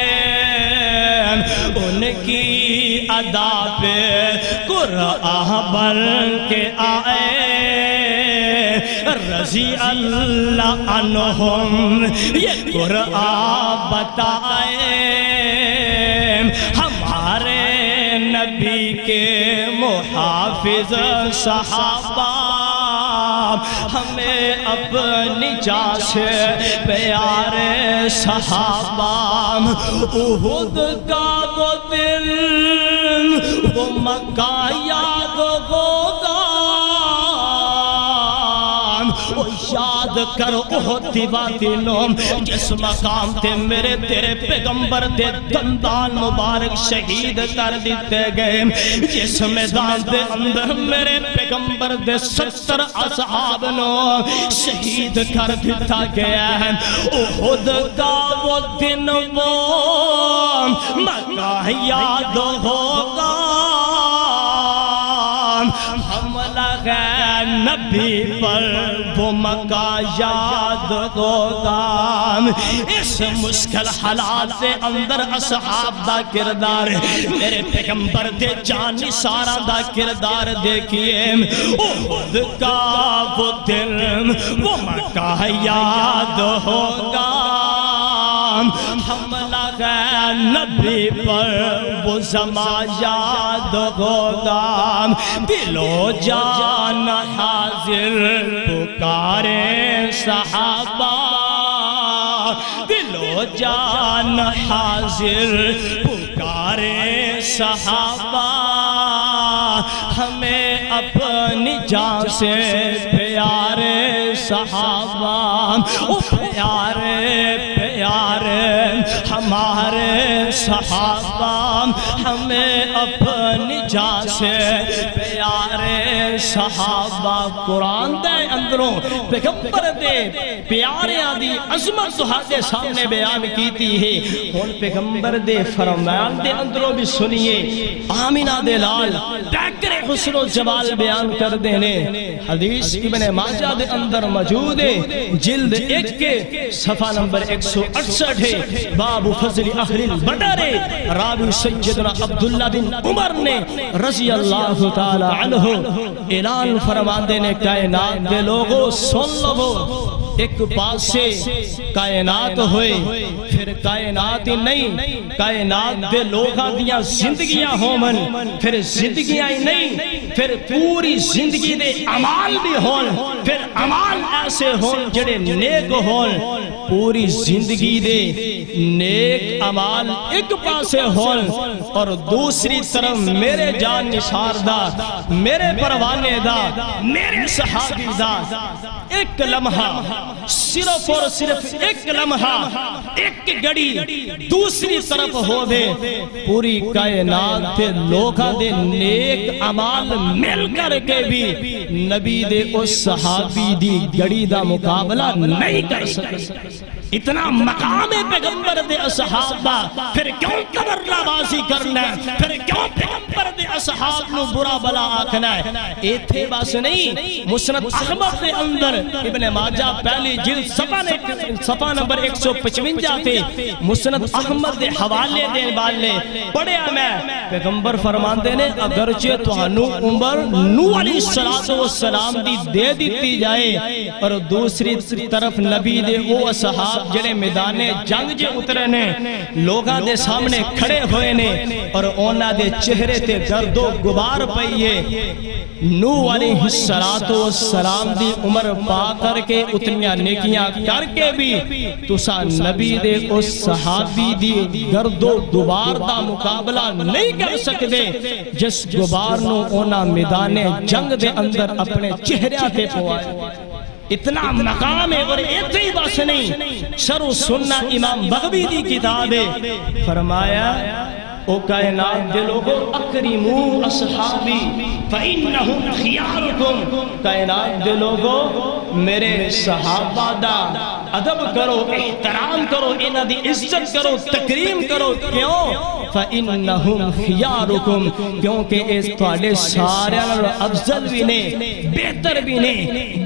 ان کی ادا پہ قرآن بن کے آئے رضی اللہ عنہم یہ قرآن بتائے ہمارے نبی کے محافظ صحابہ ہمیں اپنی جان سے پیارے صحابہ احد کا وہ دل وہ مکہ یاد ہوگا وہ یاد یاد کر احد دی وادی نو جس مقام تے میرے تیرے پیغمبر دے دندان مبارک شہید کر دیتے گئے، جس میدان دے اندر میرے پیغمبر دے 70 اصحاب نو شہید کر دیتا گیا ہے۔ احد کا وہ دن وہ مکہ یاد ہوگا، حملہ ہے نبی پر وہ مکہ یاد ہوگا۔ اس مشکل حالات سے اندر اصحاب دا کردار، میرے پیغمبر دے جان نثاراں دا کردار دیکھئے۔ احد کا وہ دن وہ مکہ یاد ہوگا، حملہ ہے نبی پر وہ زمان یاد ہوگا۔ دل و جان حاضر پکارے صحابہ، دل و جان حاضر پکارے صحابہ، ہمیں اپنی جان سے پیارے صحابہ، او پیارے پیارے ہمارے صحابہ، ہمیں اپنی جان سے پیارے صحابہ۔ قرآن دے اندروں پیغمبر دے پیارے آدھی عظمت تہاڈے سامنے بیان کیتی ہے۔ ہن پیغمبر دے فرمان دے اندروں بھی سنیے، آمینہ دے لال ڈاکر حسن و جمال بیان کر دینے۔ حدیث ابن ماجہ دے اندر موجود ہے، جلد 1 کے صفحہ نمبر 168 ہے، باب فضل اہل البدر، راوی سیدنا عبداللہ بن عمر نے رضی اللہ تعالی عنہ اعلان فرما دینے، کائنات دے لوگوں سن لو، ایک پاس سے کائنات ہوئے پھر کائنات ہی نہیں، کائنات دے لوگاں دیاں زندگیاں ہومن، پھر زندگیاں ہی نہیں، پھر پوری زندگی دے عمال بھی ہون، پھر عمال ایسے ہون جڑے نیک ہون، پوری زندگی دے نیک عمال ایک پاسے ہون، اور دوسری طرف میرے جان نثار دا، میرے پروانے دا، میرے صحابی دا ایک لمحہ، صرف اور صرف ایک لمحہ، ایک گھڑی دوسری طرف ہو دے، پوری کائنات دے لوگاں دے نیک عمال مل کر کے بھی نبی دے اس صحابی دی گھڑی دا مقابلہ نہیں کر سکتے۔ اتنا مقام پیغمبر دے اصحابہ، پھر کیوں تبرہ بازی کرنا ہے، پھر کیوں پیغمبر دے اصحاب نو برا بلا آکھنا ہے۔ ایتھے باس نہیں، مسند احمد دے اندر ابن ماجہ پہلی جلد صفحہ نمبر 155 تھے، مسند احمد دے حوالے دے والے پڑھیا میں، پیغمبر فرمان دینے اگرچہ توانو عمر نوح علیہ السلام دی دے دیتی جائے، اور دوسری طرف نبی دے وہ اصحاب جڑے میدان جنگ جے اترے نے، لوگاں دے سامنے کھڑے ہوئے نے، اور اونا دے چہرے تے درد و غبار پئیے۔ نوح علیہ السلام دی عمر پا کر کے اتنیاں نیکیاں کر کے بھی تسا نبی دے اس صحابی دی درد و غبار دا مقابلہ نہیں کر سکتے، جس غبار نو اونا میدان جنگ دے اندر اپنے چہرے تے پوائے۔ اتنا مقام ہے، اور اتنی بس نہیں، شرح سننا امام بغوی دی کتاب ہے، فرمایا او کائنات دے لوگوں اکرمو اصحابی فإنہم خیارکم، کائنات دے لوگوں میرے صحابہ دا ادب کرو، احترام کرو، انہاں دی عزت کرو، تکریم کرو، کیوں؟ فإنہم خیارکم، کیونکہ اس تواڈے سارے افضل بھی نے، بہتر بھی نے،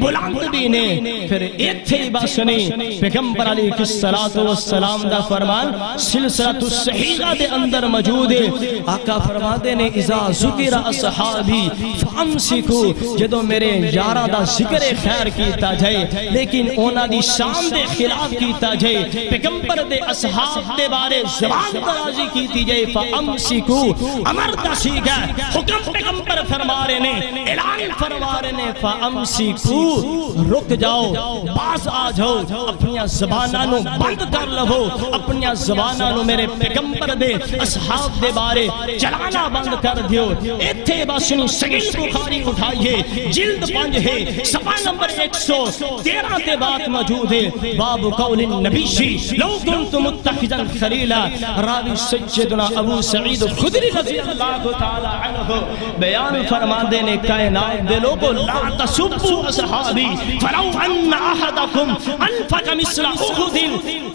بلند بھی نے۔ پھر ایتھے ہی بس نہیں، پیغمبر علیہ السلام دا فرمان سلسلۃ الصحیحہ دے اندر موجود ہے، آقا فرماتے نے اذا ذکر اصحابی فامسکو، جدو میرے یاراں دا ذکر خیر کیتا جائے لیکن اونا دی شان دے خلاف کیتا جائے، پیغمبر دے اصحاب دے بارے زبان درازی کیتی جائے، فامسکو امر دا سیگا، حکم پیغمبر فرما رہے نے، اعلان فرما رہے نے فَأَمْسِكُوا رک جاؤ باز آ جاؤ اپنی زبانہ نو بند کر لو اپنی زبانہ نو میرے پیغمبر دے اصحاب دے بارے چلانا بند کر دیو ایتھے بس نہیں صحیح بخاری اٹھائیے جلد 5 ہے صفحہ نمبر 113 تے بات موجود ہے باب قول النبی لو کنت متخذا خلیلا راوی سیدنا ابو سعید خدری رضی اللہ تعالی عنہ بیان فرماندے نے کائنات دے لوگو لا تسبوا اصحابی فلو ان احدکم انفق مثل احد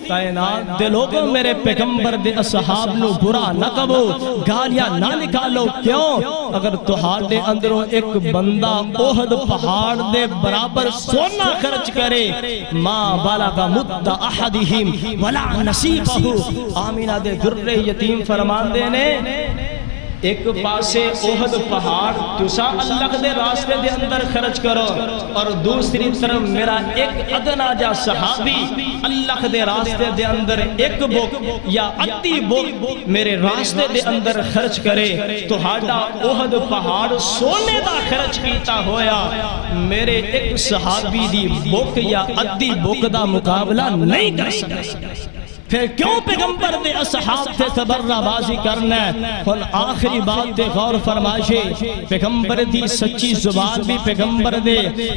کائنات دے لوگو میرے پیغمبر دے اصحاب نو برا نہ کہو گالیاں نہ نکالو کیوں اگر تہاڈے اندروں ایک بندہ احد پہاڑ دے برابر سونا خرچ کرے ما بالغ مد احدہم ولا نصیبہ آمینہ دے در یتیم فرمان دینے ایک پاسے احد پہاڑ تسا اللہ دے راستے دے اندر خرچ کرو اور دوسری طرف میرا ایک ادنا جا صحابی اللہ دے راستے دے اندر ایک بوک یا ادی بوک میرے راستے دے اندر خرچ کرے تو ہاڈا احد پہاڑ سونے دا خرچ کیتا ہویا میرے ایک صحابی دی بوک یا ادی بوک دا مقابلہ نہیں کر سکتا پھر کیوں پیغمبر دے اصحاب تے تبرہ بازی کرنا ہے اور آخری بات دے غور فرمائشے پیغمبر دی سچی زبان بھی پیغمبر دے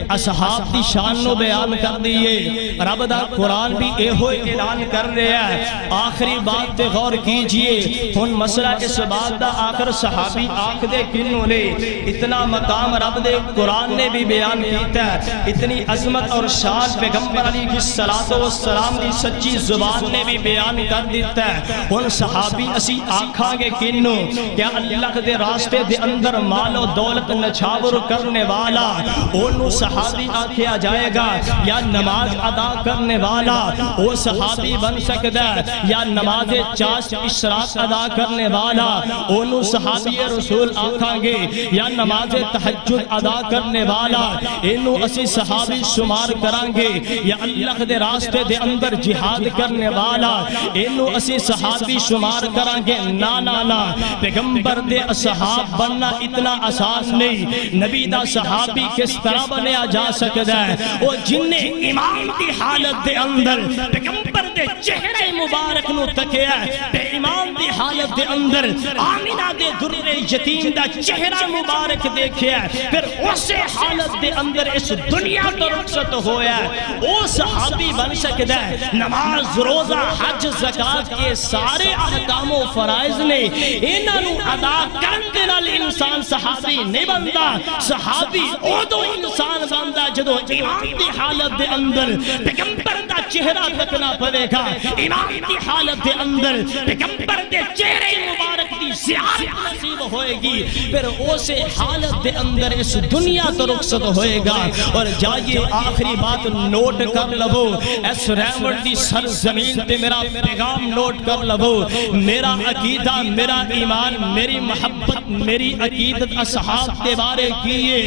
اصحاب دی شان نو بیان کر دیئے رب دا قرآن بھی اے ہوئے اعلان کر رہے ہیں آخری بات دے غور کیجئے ان مسئلہ اس بات دا آخر صحابی آنکھ دے کنوں لے اتنا مقام رب دے قرآن نے بھی بیان کیتا ہے اتنی عظمت اور شان پیغمبر علیہ السلام دی سچی زبان نے بھی بیان کر دیتا ہے ان صحابی اسی آنکھاں گے کنوں کیا اللہ دے راستے دے اندر مال و دولت نچھاور کرنے والا انہوں صحابی آکھیا جائے گا یا نماز ادا کرنے والا وہ صحابی بن سکتا ہے یا نماز چاشت اشراق ادا کرنے والا انہوں صحابی رسول آکھاں گے یا نماز تہجد ادا کرنے والا انہوں اسی صحابی شمار کریں گے یا اللہ دے راستے دے اندر جہاد کرنے والا انہوں اسی صحابی شمار کریں گے نا پیغمبر دے اصحاب بننا اتنا آسان نہیں نبی دا صحابی کس طرح بنیا جا سکتا ہے وہ جن نے امام دی حالت دے اندر پیغمبر دے چہرے مبارک نو تکیا ہے بے امام دی حالت دے اندر آمینہ دے در یتیم دا چہرہ مبارک دیکھیا ہے پھر اسے حالت دے اندر اس دنیا تو رخصت ہویا ہے وہ صحابی بن سکتا ہے نماز روزہ حج زکاة کے سارے احکام و فرائض نے انہوں ادا کرنے نال انسان صحابی نہیں بنتا صحابی او دو انسان بنتا جدو امام دی حالت دے اندر پیغمبر دا چہرہ تکنا پڑے گا امام دی حالت دے اندر پیغمبر دے چہرے مبارک دی زیارت نصیب ہوئے گی پھر اسے حالت دے اندر اس دنیا تو رخصت ہوئے گا اور جائیے آخری بات نوٹ کر لو اس ریمڈ دی سرزمین تے میرا پیغام نوٹ کر لو میرا عقیدہ میرا ایمان میری محبت میری عقیدت اصحاب کے بارے کیے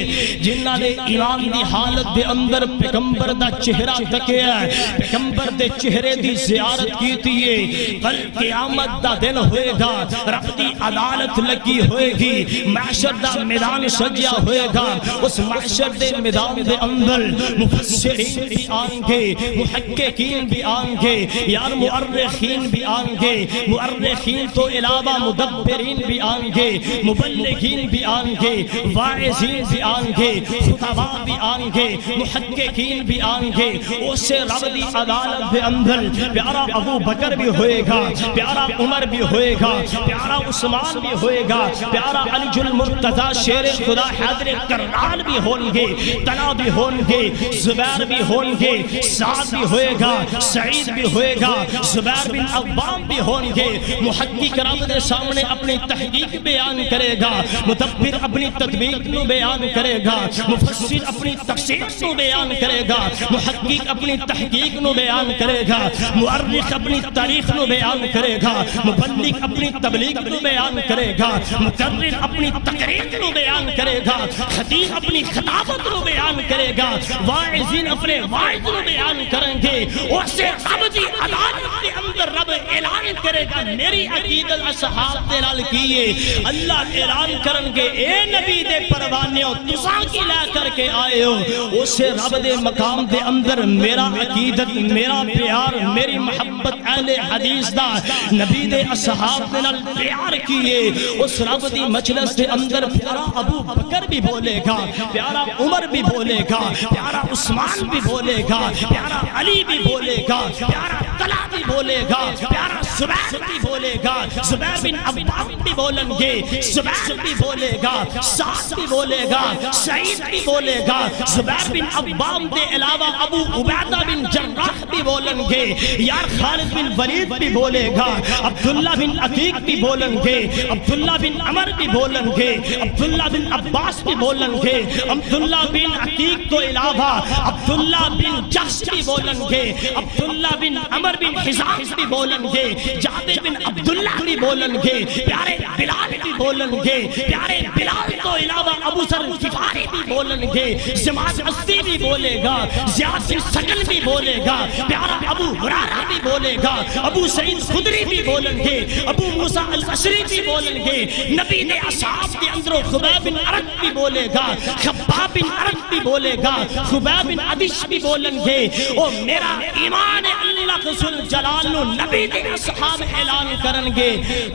جنہاں نے ایمان دی حالت دے اندر پیغمبر دا چہرہ تکیا ہے پیغمبر دے چہرے دی زیارت کیتی ہے کل قیامت دا دن ہوئے گا رب دی عدالت لگی ہوئے گی محشر دا میدان سجیا ہوئے گا اس محشر دے میدان دے اندر مفسرین بھی آنگے محققین بھی آنگے یار مؤرخین بھی آنگے مؤرخین تو علاوہ مدبرین بھی آنگے مبلغین بھی آنگے واعظین بھی آنگے خطبہ بھی آنگے محققین بھی آنگے اسے رب دی عدالت دے اندر پیارا ابو بکر بھی ہوئے گا پیارا عمر بھی ہوئے گا پیارا عثمان بھی ہوئے گا پیارا علی المرتضی شیر خدا حیدر کرار بھی ہونگے طلحہ بھی ہونگے زبیر بھی ہونگے سعد بھی ہوئے گا سعید بھی ہوئے گا زبیر بن عوام بھی ہونگے محقق رب دے سامنے اپنی تحقیق بیان کرے گا مدبر اپنی تدبیر نو بیان کرے گا مفسر اپنی تفسیر نو بیان کرے گا محقق اپنی تحقیق نو بیان کرے گا مؤرخ اپنی تاریخ نو بیان کرے گا مبلغ اپنی تبلیغ نو بیان کرے گا، مقرر اپنی تقریر نو بیان کرے گا، خطیب اپنی خطابت نو بیان کرے گا، واعظین اپنے واعظ نو بیان کریں گے، اسے رب دی عدالت کے اندر رب اعلان کرے گا۔ میری عقیدت اصحاب دے نال کیے، اللہ اعلان کرن گے اے نبی دے پروانے ہو تساں کی لے کر کے آئے ہو، اسے رب دے مقام دے اندر میرا عقیدت، میرا پیار، میری محبت اہل حدیث دا نبی دے اصحاب دے نال پیار کیے، اس رب دی مجلس دے اندر پیارا ابو بکر بھی بولے گا، پیارا عمر بھی بولے گا، پیارا عثمان بھی بولے گا، پیارا علی بھی بولے گا، پیارا طلحہ بھی بولے گا، پیارا زبیر بھی بولے گا، زبیر بن عوام بھی بولیں گے، زبیر بھی بولے گا، سعد بھی بولے گا، سعید بھی بولے گا، زبیر بن عوام دے علاوہ ابو عبیدہ بن جراح بھی بولیں گے، یار خالد بن ولید بھی بولے گا، عبداللہ بن عتیق بھی بولیں گے، عبداللہ بن عمر بھی بولیں گے، عبداللہ بن عباس بھی بولیں گے، عبداللہ بن عتیق تو علاوہ عبداللہ بن جحش بھی بولیں گے، عبداللہ بن عمر بن حزام بھی بولیں گے، جابر بن عبداللہ بھی بولیں گے، پیارے بلال بھی بولیں گے، پیارے بلال تو علاوہ ابو ذر غفاری بھی بولیں گے، زماد عزی بھی بولے گا، زیاد بن سکل بھی بولے گا، پیارا ابو ہریرہ بھی بولے گا، ابو سعید خدری بھی بولیں گے، ابو موسیٰ الاشعری بھی بولیں گے، نبی نے اصحاب کے اندر خبیب بن عرق بھی بولے گا، خباب بن عرق بھی بولے گا، خبیب بن عدش بھی بولیں گے، او میرا ایمان اللہ رسول جلال نبی دے اصحاب اعلان کرن گے،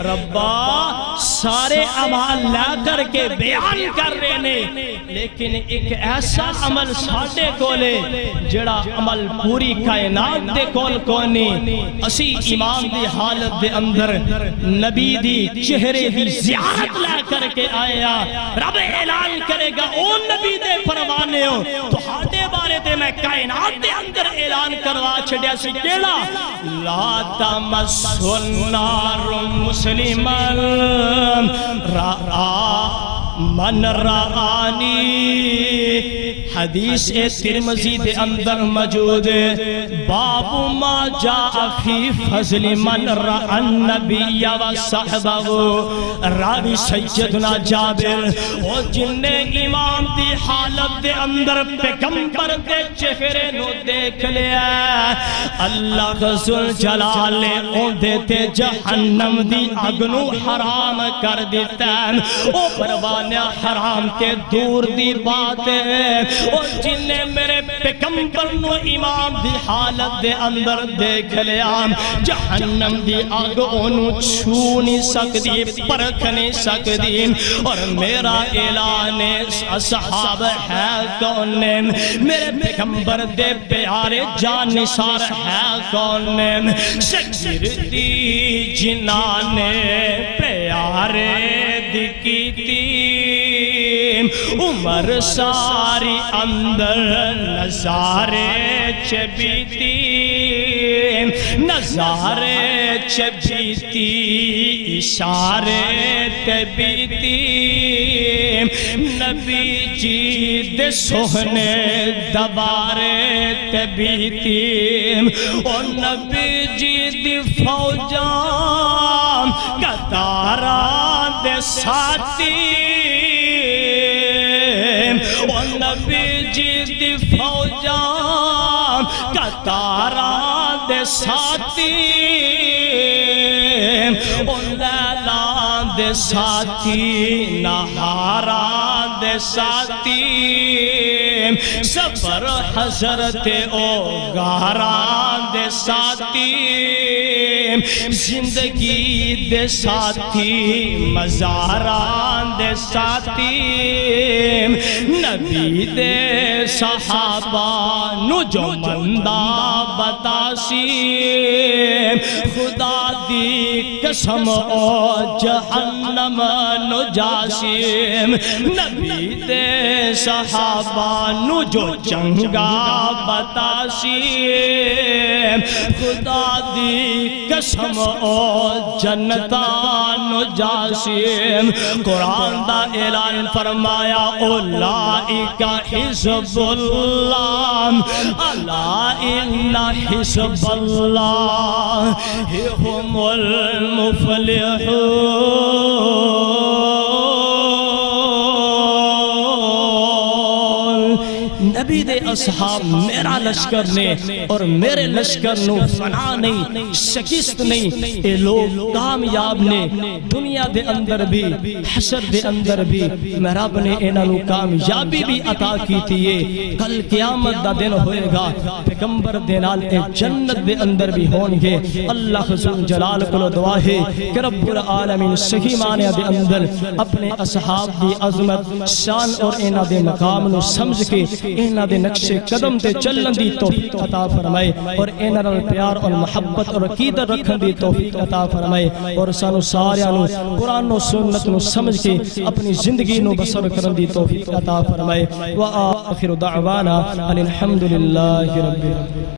ربا سارے عمال لا کر کے بیان کر رہے نے، لیکن ایک ایسا عمل ساڈے کولے جڑا عمل پوری کائنات دے کول کونی، اسی امام دی حالت دے اندر نبی دی چہرے دی زیارت لا کر کے آیا، رب اعلان کرے گا او نبی دے پروانے ہو تو ہاڈے بارے تے میں کائنات دے اندر اعلان کروا چھڑیا سی کیڑا، لا تمس النار مسلما رآ من رآنی، حدیث ترمذی دے اندر موجود ہے، باب ما جاء فی فضل من رأى النبی و صحبہ، راوی سیدنا جابر، وہ جن نے امام دی حالت دے اندر پیغمبر دے چہرے نو دیکھ لیا، اللہ رسول جلال نے اون دیتے جہنم دی اگنو حرام کر دیتا ہے، او پروانہ حرام کے دور دی بات ہے، اور جن نے میرے پیغمبر نو امام دی حالت دے اندر دیکھ لیا، جہنم دی آگ انہوں چھو نہیں سکتی، پرکھ نہیں سکتی، اور میرا اعلان اصحاب ہے کون نے، میرے پیغمبر دے پیارے جان نثار ہے کون نے، شکر دی جنانے پیارے دکھتی، عمر ساری اندر نظارے چبیتی، نظارے چبیتی اشارے تبیتی، نبی جی دے سوہنے دبارے تبیتی، اور نبی جی دی فوجاں قطاراں دے ساتھی، اور نبی جی دی فوجاں قطاراں دے ساتھی، اور لیلاں دے ساتھی نہاراں دے ساتھی، سفر حضرت او غاراں دے ساتھی، زندگی دے ساتھی مزاراں دے ساتھی، نبی دے صحابہ نو جو مندہ بتاسی، خدا دی قسم او جہنم نو جاسی، نبی دے صحابانو جو چنگا بتاسی خدا دی قسم او جنتانو جاسی قرآن دا اعلان فرمایا اولئک حزب اللہ الا ان حزب اللہ هم المفلحون نبی دے اصحاب میرا لشکر نے اور میرے لشکر نو فنا نہیں شکست نہیں اے لوگ کامیاب نے دنیا دے اندر بھی حشر دے اندر بھی میں رب نے انہاں نو کامیابی بھی عطا کی تھی کل قیامت دا دن ہوئے گا پیغمبر دے نال اے جنت دے اندر بھی ہون گے اللہ ذو جلال کو دعا ہے کہ رب العالمین صحیح معنی دے اندر اپنے اصحاب دی عظمت شان اور انہاں دے مقام نو سمجھ کے انہاں دے نقش قدم تے چلن دی توفیق عطا فرمائے اور انہاں نال پیار اور محبت اور عقیدت رکھن دی توفیق عطا فرمائے اور سانو ساریاں نو قرآن و سنت نو سمجھ کے اپنی زندگی نو بسر کرن دی توفیق عطا فرمائے وآخر دعوانا الحمدللہ رب العالمین.